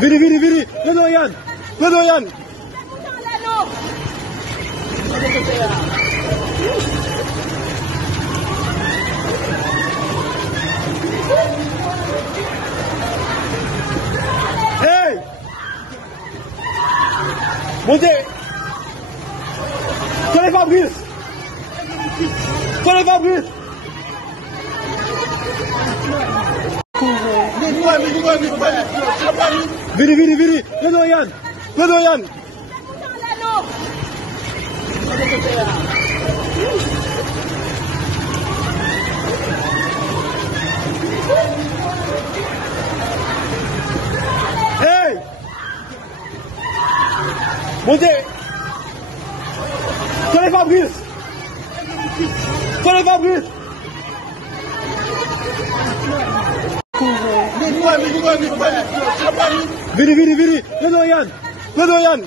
Viri, viri, viri. Ano yan? Ano yan? Hey! Monte! Tenez Fabrice! Tenez Fabrice! Viri, viri, viri. Ano yan? Ano yan? Hey! Monte! Tenez Fabrice! Tenez Fabrice! Viri, viri, viri. Ano yan? Ano yan?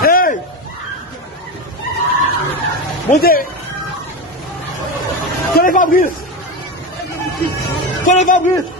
Hey! Monte! Tenez Fabrice! Tenez Fabrice!